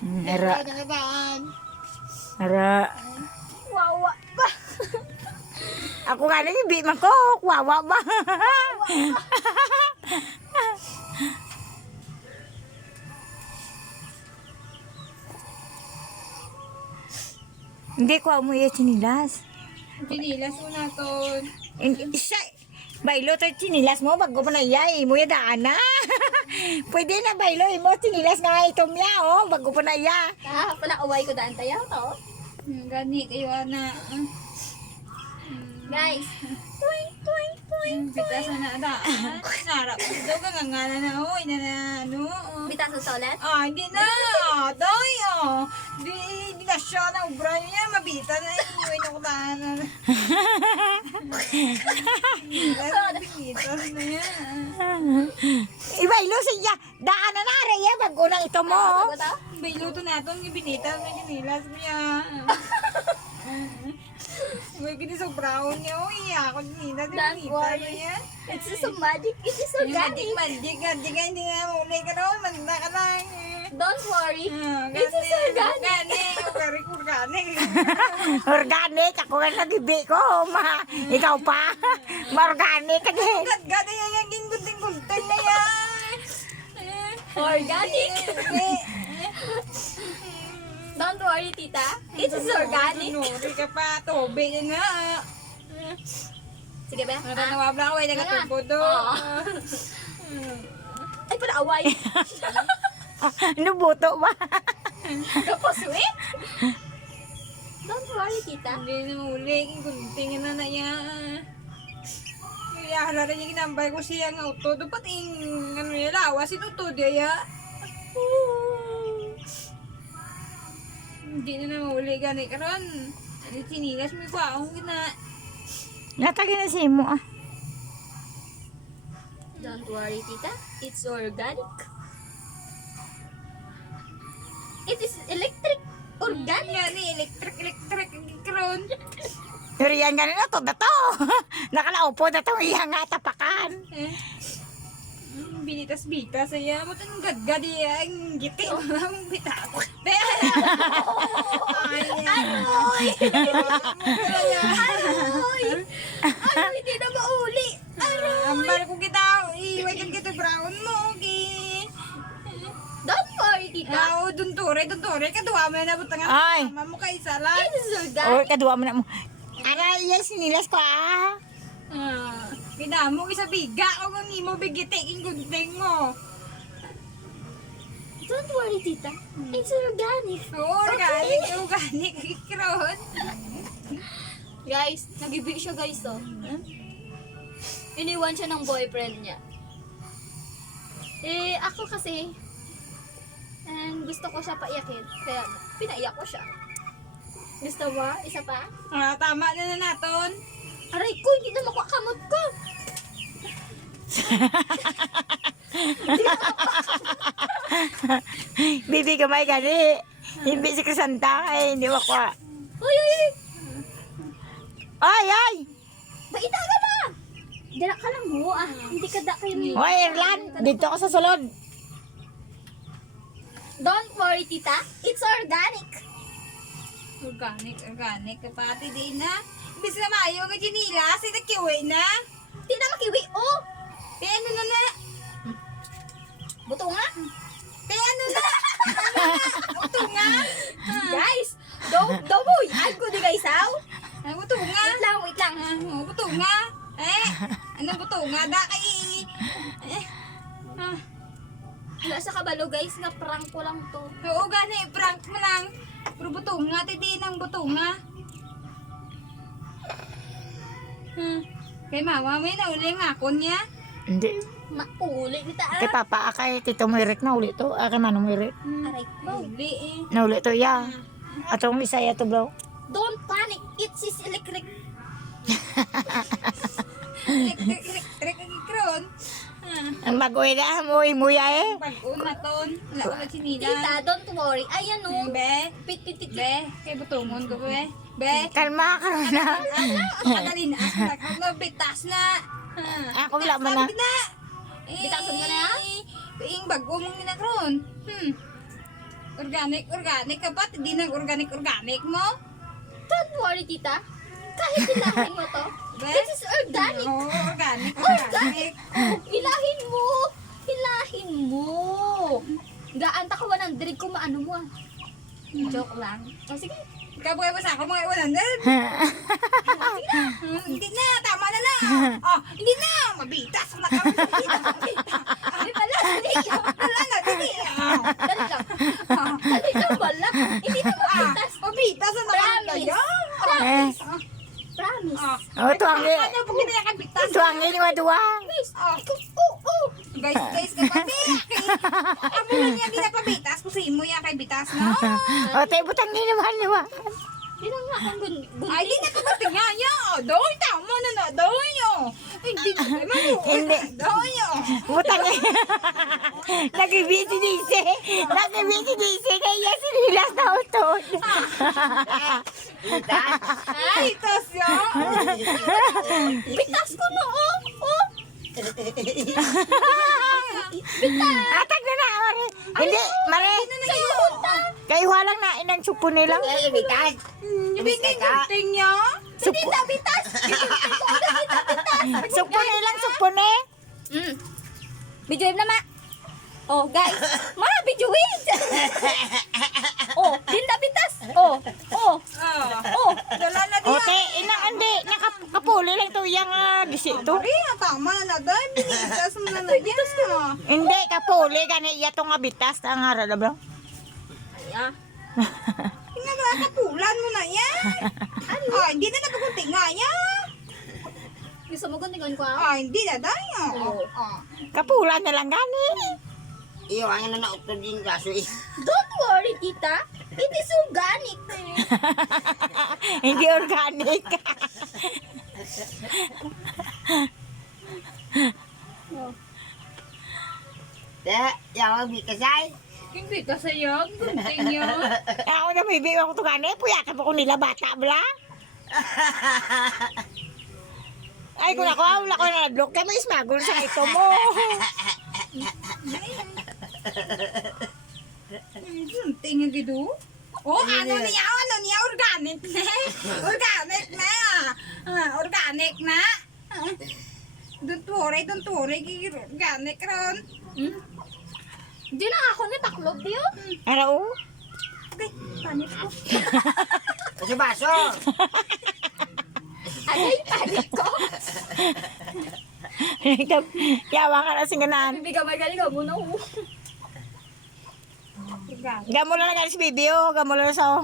Ara. Ara. Wawa ba? Ako nga na yung man ko. Wawa ba? Hindi ko mo yung chinilas. Pinilas mo na to. Siya, bailo to chinilas mo, bago pa na iya, mo yung daan na. Pwede na bailo, mo chinilas nga itom ya, oh, bago pa na iya. Pala away ko daan tayo to. Gani kayo na. Guys. Twing, twing, twing. Bitas na daan. Narap ko daw ka nga na oy na ano. Bitas sa ulit? Hindi na. Doy, oh. Di na siya na ubra niya. Mabita na inuwi na ko tahanan. Bitas na yan. Ibailo siya, daan na na, ya, bago na ito mo. Bailuto na itong ibinita na kinilas niya. May kini sa brown niya. Uy, ako nina. Don't worry. It's just a magic. It is organic. Mandik ka. Hindi nga muli ka daw. Manda ka lang. Don't worry. It is organic. Organic. Organic, ako nga nagibi ko, ma. Ikaw pa, ma-organic ka din. Gada yan yung gingunting-gunting na yan. Organic. Don't worry, tita. It is organic. Nuri ka pa. Tubig na. Sige ba? Nawabla ko. Ay, nagatubo do. Ay, pala away. Ano buto ba? Kapos, sweet. Don't worry, tita. Hindi na muli. Gunting na na yan. Kaya halala niya ginambay ko siya ng auto. Dapat ano niya lawas. Ito dia. Hindi na muli gani karon. Ano sinilas mo pa akong gina. Natagi na si mo, ah. Don't worry, tita. It's organic. It is electric. Organic. Yan ni electric karon. Pero yan ganun na to, dato. Nakalaupo na to, iya nga tapakan. Binitas-bitas saya mo tan gaggad yang giti ang bitak. Aroy! Aroy! Aroy, hindi na mauli. Ambal ko kita, iway kan kita brown mo, gi. Don't worry, tita. Duntore, kaduwa mo na butang Ay. mama mo kay isa lang. It is O, organic. kadua mo na mo. Ara, iya sinilas ko, ah. Pinamo isa biga o kung imo bigiting gunting mo. Don't worry, tita. It's organic. Organic karon. Guys, nag-ibig siya, guys, oh. Iniwan siya ng boyfriend niya. Ako kasi, gusto ko siya paiyakin. Kaya, pinaiyak ko siya. Gusto mo? Isa pa? Tama na naton. Aray ko, hindi na makakamot ko. Bibi kamay gani. Hindi si Crisanta, ay hindi mo ko. Uy, uy, uy. Ay, ay! Baita ka na! Dala ka lang mo, ah. Hindi ka da kayo ni... Hoy, Erlan, dito ka sa sulod. Don't worry, tita. It's organic. Organic kapati din na. Bis na mayo nga ginilas, ay nagkiway na. Hindi na makiwi, oh. Ano na. Buto nga. Ano na. Ito nga. Guys, daw mo, yan ko di guys, aw. Buto nga. Wait lang. Buto nga. Anong buto nga? Da kay... Wala sa kabalo, guys, na prank ko lang to. Oo, gani. Prank mo lang. Pero buto nga. Titi ng buto nga. Kay mama, may nauli nga ako niya. Hindi. Mauli kita, Kay papa, kay tito Mirik na uli to. Kay manong Mirik. Aray ko. Nauli eh. Na uli to, ya. Atong Bisaya to, bro. Don't panic. It's his electric. Electric karon. Ang bagoy na, muya eh. Pag-un na ton. Wala ko na sinila. Tita, don't worry. Ayan, oh. Be. Pit. Be. Kay butungon ko be. Be. Kalma ka na. Kadali na. Bitas na. Ako wala man na. Sabi na. Bitason ka na? Ing bago mong ginagron. Organic ka ba? Hindi nang organic mo? Don't worry, tita. Kahit hilahin mo to. This is organic. Oo, organic. Organic. Oh, hilahin mo. Hilahin mo. Gaanta ka 100 kung maano mo ah. Joke lang. O sige. Kabuhay mo sa ako mga 100. Hindi na, tama na na. Oh, hindi na, mabitas na kami. Hindi pala. Dali lang. Wala na, dili. Dali lang. Dali lang wala. Hindi na mapitas. Mabitas na kami. Promise. Promise. Oh, tuwangi. Ano po kinaya ka bitas? Tuwangi ni Waduwang. Guys, kapatid. Amo na niya ginapabitas. Kasi mo yan kay bitas, no? O, tayo butang ginawa niwa. Hindi na nga akong Ay, di na kapatid nga niya. Doy, tama na na. Doy, yo. Hindi na kayo. Hindi. Doy, yo. Butang Nagibisi-disi. Nagibisi-disi. Kaya sinilas na utod. Bitas, yo. bitas ko na oh. Oh. Atag na na, Mare. Hindi, Mare. Sa'yo punta. Kayo walang na inang supo nila. Bigay gunting niya. Hindi na bitas. Supo nilang supo ni. Videoin na ma. Oh, guys. Ma, videoin. Oh, dinda bitas. Oh. Oh. Oh. Dala na O, diya. te, inang andi. Nakapuli lang to yung disi to. Ay, tama na na. Doy, binitas mo na na niya. Hindi, kapuli. Gani iya to nga bitas. Ang harap ba? Ah. Kapulan mo na yan. Ay, hindi na nagkakunting nga yan. Gusto mo guntingan ko ah? Ay, hindi na dayo. Kapulan na lang gani. Iyo, ang na nautod din kaso eh. Don't worry, tita. It is organic. Hindi organic. Kaya, yung magbikasay. Hindi ka sayang. Gunting niya. Ako na may biwa ko to gani. Puyakan po ko nila bata bla. Ay, kung ako, wala ko na nag-block. Kaya may smagol sa ito mo. Gunting niya gido. Oh, ano niya? Organic na. Organic na. Organic na. Don't worry. Organic ron. Hindi na ako nataklob diyo. Ano? Okay, panik ko. Kasi baso. Agay, panik ko. Yawa ka na singanan. Bibigyan magaling ka muna. Gamo na lang si Bibi, oh. Gamo na sa